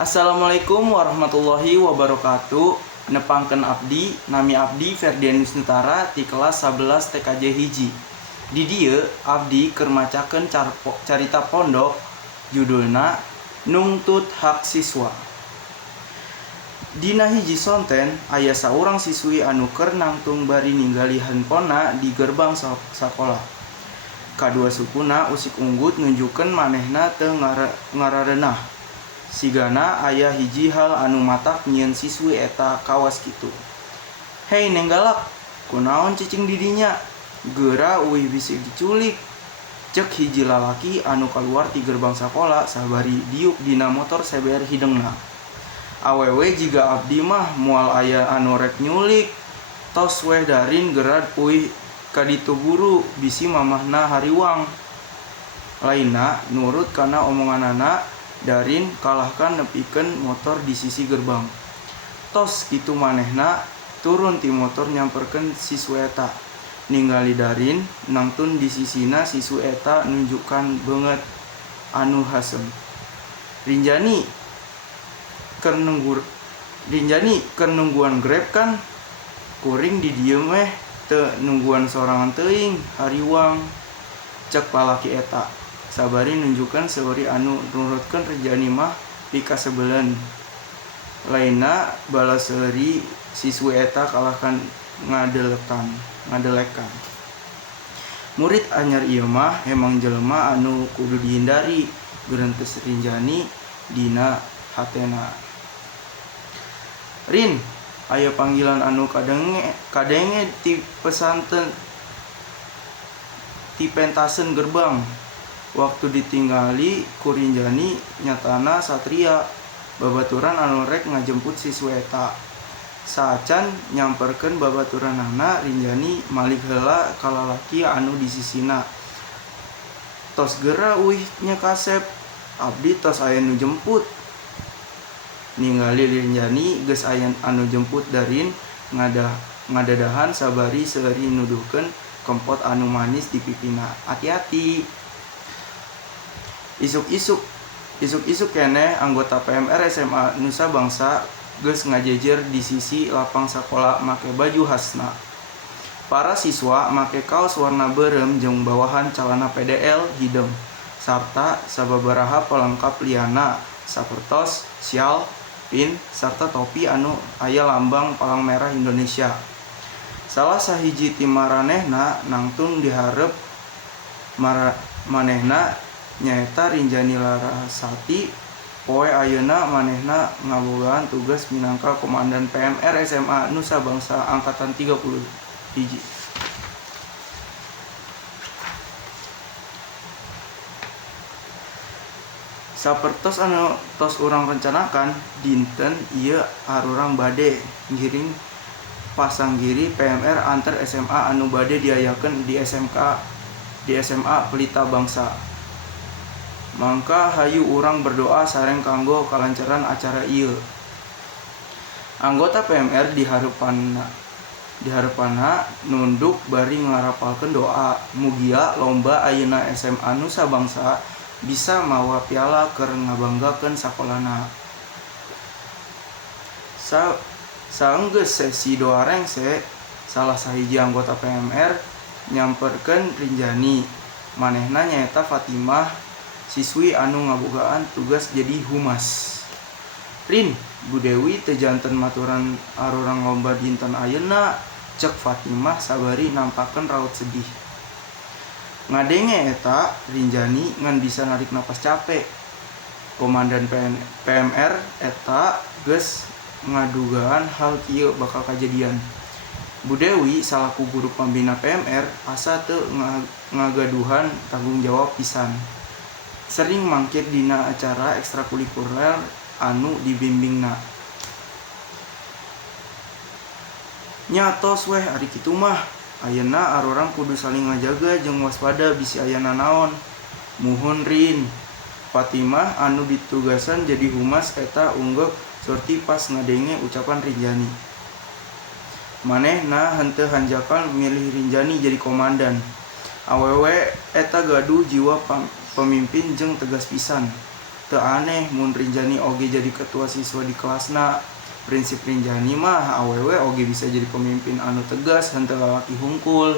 Assalamualaikum warahmatullahi wabarakatuh. Nepangkeun abdi, nami abdi Ferdianus Nutara ti kelas 11 TKJ hiji. Di dieu abdi keur macakeun carita pondok judulna Nungtut Hak Siswa. Dina hiji sonten aya saurang siswi anu keur nangtung bari ninggali handphonena di gerbang sakola. Kadua sukuna usik unggut nunjukkeun manehna teu ngarareunah. Sigana aya hiji hal anu matak nyieun siswi eta kawas kitu. Hei nenggalak, kunaon cicing didinya? Geura uih bisik diculik. Cek hiji lalaki anu kaluar ti gerbang sakola sabari diuk dina motor seber hidengna. Awewe jiga abdi mah moal aya anu rek nyulik. Tos weh darin geura uih kaditu buru bisi mamahna hariwang. Laina nurut kana omonganana darin kalahkan nepikeun motor di sisi gerbang. Tos kitu manehna turun ti motor nyamperkeun siswa eta. Ningali darin nangtun di sisina siswa eta nunjukkan beungeut anu hasem. Rinjani keur nungguan Grab kan? Kuring di dieu meh teu nungguan sorangan teuing hariwang, cek lalaki eta. Sabari nunjukkan seuri anu nurutkeun Rinjani mah pika sebelen. Laina bala seuri siswi eta kalahkan ngadelekan. Murid anyar ieu mah emang jelema anu kudu dihindari, geureunteu Rinjani dina hatena. Rin, aya panggilan anu kadenge ti pesantren ti pentaseun gerbang. Waktu ditinggali ku Rinjani nyatana satria babaturan anu rek ngajemput siswa eta. Saacan nyamperkeun babaturanna Rinjani malik heula ka lalaki anu di sisina. Tos geura uih nya kasep, abdi tos aya nu jemput. Ningali Rinjani geus aya anu jemput darin ngadadahan sabari seuri nuduhkeun kempot anu manis di pipina. Hati-hati. Isuk-isuk keneh anggota PMR SMA Nusa Bangsa geus ngajejer di sisi lapang sakola make baju khasna. Para siswa make kaos warna beureum jeung bawahan calana PDL hideng sarta sababaraha pelengkap liana sapertos sial, pin, sarta topi anu aya lambang palang merah Indonesia. Salah sahiji ti maranehna nangtung dihareup manehna nyaeta Rinjani Larasati. Poe ayeuna manehna ngabogaan tugas minangka komandan PMR SMA Nusa Bangsa angkatan 31. Sapertos anu tos urang rencanakan dinten ieu arurang bade ngiring pasanggiri PMR antar SMA anu bade diayakeun di SMA Pelita Bangsa. Mangka hayu urang berdoa sareng kanggo kalancaran acara ieu. Anggota PMR dihareupanna nunduk bari ngarapalkeun doa mugia lomba ayeuna SMA Nusa Bangsa bisa mawa piala keur ngabanggakeun sakolana. Saenggeus sesi doa rengse, salah sahiji anggota PMR nyamperkeun Rinjani. Manehna nyaeta Fatimah, siswi anu ngabogaan tugas jadi humas. Rin, Bu Dewi teu janten maturan arurang lomba dinten ayeuna, cek Fatimah sabari nampakeun raut sedih. Ngadenge eta Rinjani ngan bisa narik napas capek. Komandan PMR eta geus ngadugaan hal kieu bakal kajadian. Bu Dewi salaku guru pembina PMR asa teu ngagaduhan tanggung jawab pisan. Sering mangkir dina acara ekstrakurikuler anu dibimbingna. Nyatos weh ari kitu mah, ayeuna arurang kudu saling ngajaga jeung waspada bisi aya nanaon. Muhun Rin. Fatimah anu ditugasan jadi humas eta unggek surti pas ngadenge ucapan Rinjani. Manehna henteu hanjakan milih Rinjani jadi komandan. Awewe eta gaduh jiwa pemimpin jeung tegas pisan. teu aneh mun Rinjani oge jadi ketua siswa di kelasna. Prinsip Rinjani mah awewe oge bisa jadi pemimpin anu tegas henteu lalaki hungkul.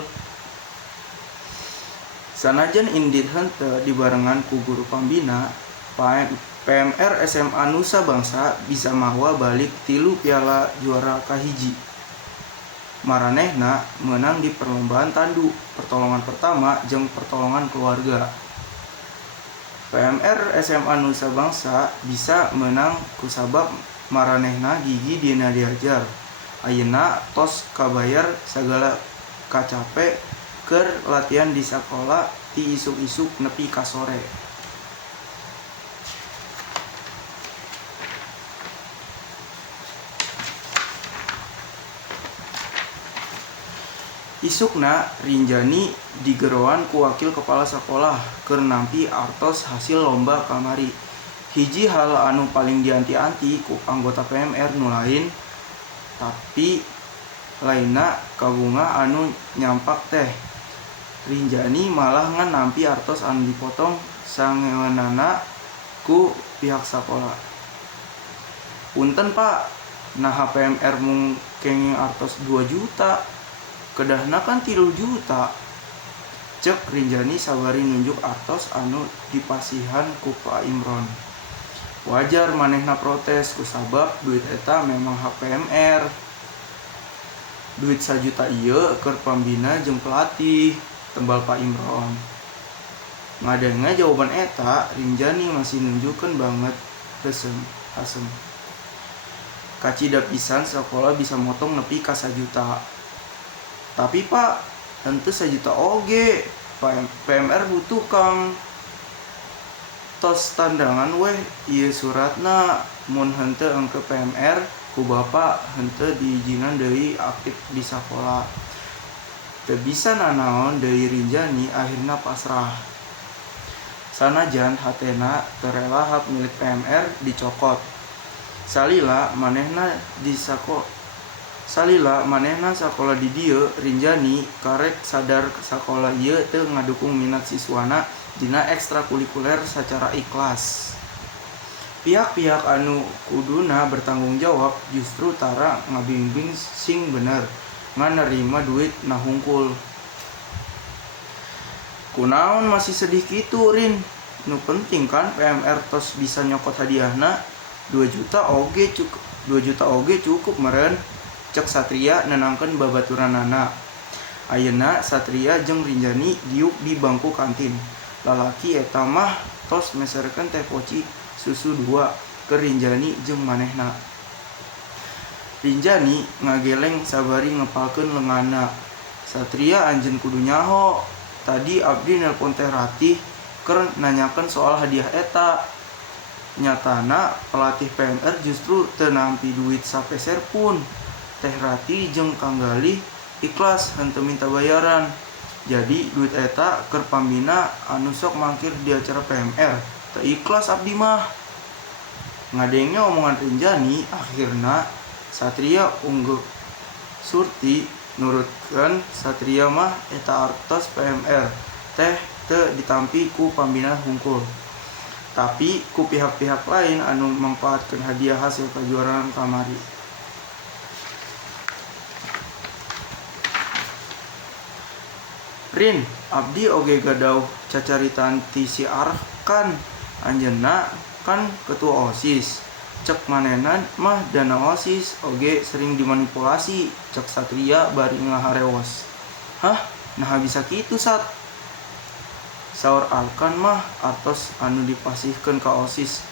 Sanajan indit henteu dibarengan ku guru pambina, PMR SMA Nusa Bangsa bisa mawa balik 3 piala juara kahiji. Maranehna menang di perlombaan tandu, pertolongan pertama jeung pertolongan keluarga. PMR SMA Nusa Bangsa bisa menang kusabab maranehna gigi dina diajar. Ayeuna tos kabayar sagala kacape keur latihan di sakola ti isuk-isuk nepi ka sore. Isukna Rinjani digeroan ku wakil kepala sekolah keur nampi artos hasil lomba kamari. Hiji hal anu paling dianti-anti ku anggota PMR nu lain, tapi lainna kabunga anu nyampak teh. Rinjani malah ngan nampi artos anu dipotong sangeunana ku pihak sekolah. Punten Pak, nah PMR mung kenging artos 2 juta. Kedahna kan 3 juta. Cek Rinjani sabari nunjuk artos anu dipasihan ku Pak Imron. Wajar manehna protes kusabab duit eta memang hak PMR. Duit 1 juta ieu keur pambina jeung pelatih, tembal Pak Imron. Ngadenga jawaban eta, Rinjani masih nunjukkeun banget asem. Kacida pisan sekolah bisa motong nepi ka 1 juta. Tapi Pak, henteu 1 juta oge. PMR butuh Kang. Tos tandangan weh ieu suratna mun henteu engke PMR ku Bapak henteu diijinan deui aktif di sakola. Teu bisa nanaon deui Rinjani akhirna pasrah. Sanajan hatena teu rela hak milik PMR dicokot. Salila manehna sakola di dieu, Rinjani karek sadar sakola ieu teu ngadukung minat siswana dina ekstrakurikuler sacara ikhlas. Pihak-pihak anu kuduna bertanggung jawab justru tara ngabimbing sing bener, ngan nerima duit na hungkul. Kunaon masih sedih kitu Rin? Nu penting kan PMR tos bisa nyokot hadiahna 2 juta oge cukup meren. Cek Satria nenangkeun babaturanana. Ayeuna Satria jeung Rinjani diuk di bangku kantin. Lalaki eta mah tos meserkeun teh poci susu 2 ke Rinjani jeung manehna. Rinjani ngageleng sabari ngepalkeun leunganna. Satria anjeun kudu nyaho. Tadi abdi nelpon Teh Ratih keur nanyakeun soal hadiah eta. Nyatana pelatih PMR justru teu nampi duit sapeser pun. Teh Rati jeung Kang Galih ikhlas henteu minta bayaran. Jadi duit eta keur pambina anu sok mangkir di acara PMR. Teu ikhlas abdi mah. Ngadenge omongan Rinjani, akhirna Satria unggul surti nurutkeun Satria mah eta artos PMR teh teu ditampi ku pambina hungkul. Tapi ku pihak-pihak lain anu mangpaatkeun hadiah hasil kejuaraan kamari. Rin, abdi oge gadauh cacaritan ti si Arkan. Anjeunna kan ketua OSIS. Cek manehna mah dana OSIS oge sering dimanipulasi. Cek Satria bari ngahareos. Hah? Nah bisa kitu Sat? Saur Arkan mah artos anu dipasihkeun ka OSIS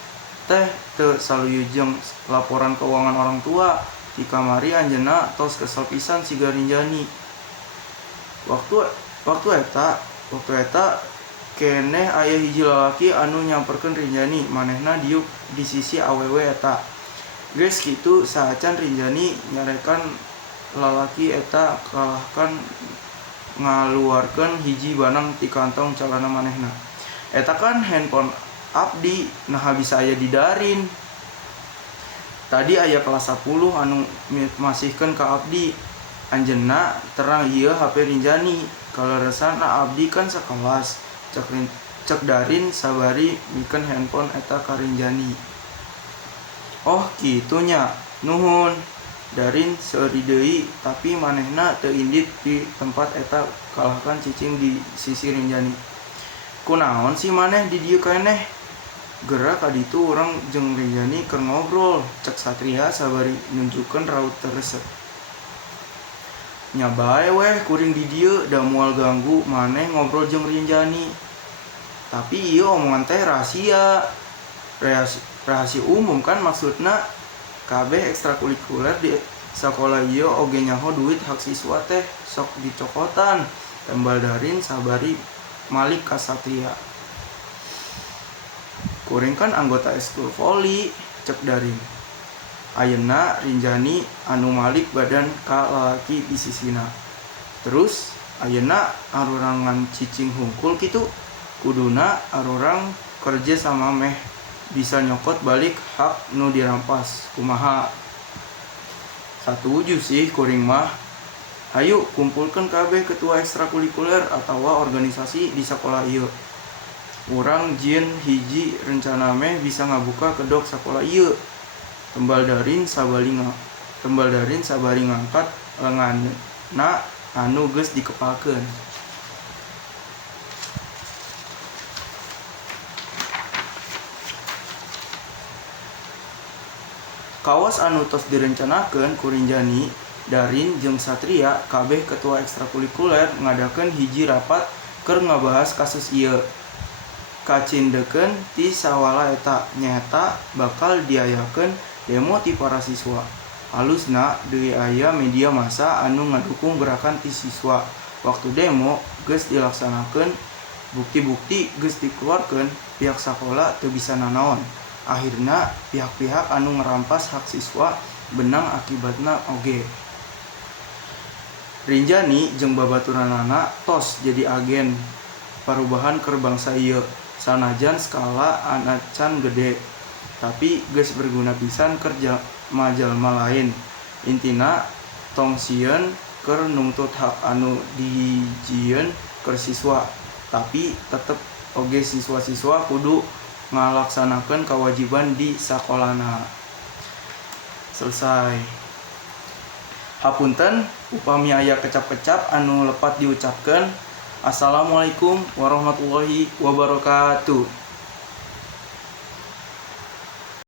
teh teu saluyujeng laporan keuangan orang tua. Ti kamari anjeunna tos kesel pisan siga Rinjani. Waktu eta keneh aya hiji lalaki anu nyamperkeun Rinjani, manehna diuk di sisi awewe eta. Geus kitu saacan Rinjani nyarekan lalaki eta kalahkan ngaluarkeun hiji banang ti kantong calana manehna. Eta kan handphone abdi, nah bisa aya di darin. Tadi aya kelas 10 anu masihkeun ka abdi. Anjeunna terang ieu HP Rinjani. Kaleresana abdi kan sakelas. cek Darin sabari mikeun handphone eta ka Rinjani. Oh kitunya, nuhun. Darin seuri deui, tapi manehna teu indit di tempat eta kalahkan cicing di sisi Rinjani. Kunaon sih maneh di dieu keneh? Gerak kaditu urang jeung Rinjani keur ngobrol, cek Satria sabari nunjukkeun raut teureuseuh. Nya bae weh kuring di dieu da moal ganggu maneh ngobrol jeung Rinjani. Tapi ieu omongan teh rahasia. Rahasia umum kan maksudna. Kabeh ekstrakurikuler di sakola ieu oge nyaho duit hak siswa teh sok dicokotan. Tembal Darin sabari malik ka Satria. Kuring kan anggota eskul voli, cek Darin. Ayeuna Rinjani anu malik badan ka lalaki di sisina. Terus ayeuna arurangan cicing hungkul kitu, kuduna arurang kerja sama meh bisa nyokot balik hak nu dirampas. Kumaha? Satuju sih kuring mah. Hayu kumpulkeun kabeh ketua ekstrakurikuler atawa organisasi di sakola ieu. Urang jieun hiji rencana meh bisa ngabuka kedok sakola ieu. Tembal Darin sabari ngangkat lenganna anu geus dikepalkeun. Kawas anu tos direncanakeun ku Rinjani, Darin jeung Satria kabeh ketua ekstrakurikuler ngadakeun hiji rapat keur ngabahas kasus ieu. Kacindekeun ti sawala eta nyaeta bakal diayakeun demo ti para siswa. Halusna deui aya media massa anu ngadukung gerakan ti siswa. Waktu demo geus dilaksanakeun, bukti-bukti geus dikeluarkeun, pihak sakola teu bisa nanaon. Akhirna pihak-pihak anu ngerampas hak siswa benang akibatna oge. Rinjani jeung babaturanana tos jadi agen perubahan keur bangsa ieu. Sanajan skala anacan gede, tapi geus berguna pisan keur jalma lain. Intina tong sieun keur nungtut hak anu dijieun keur siswa, tapi tetep oge siswa-siswa kudu ngalaksanakeun kewajiban di sakolana. Selesai. Hapunten upami aya kecap-kecap anu lepat diucapkeun. Assalamualaikum warahmatullahi wabarakatuh.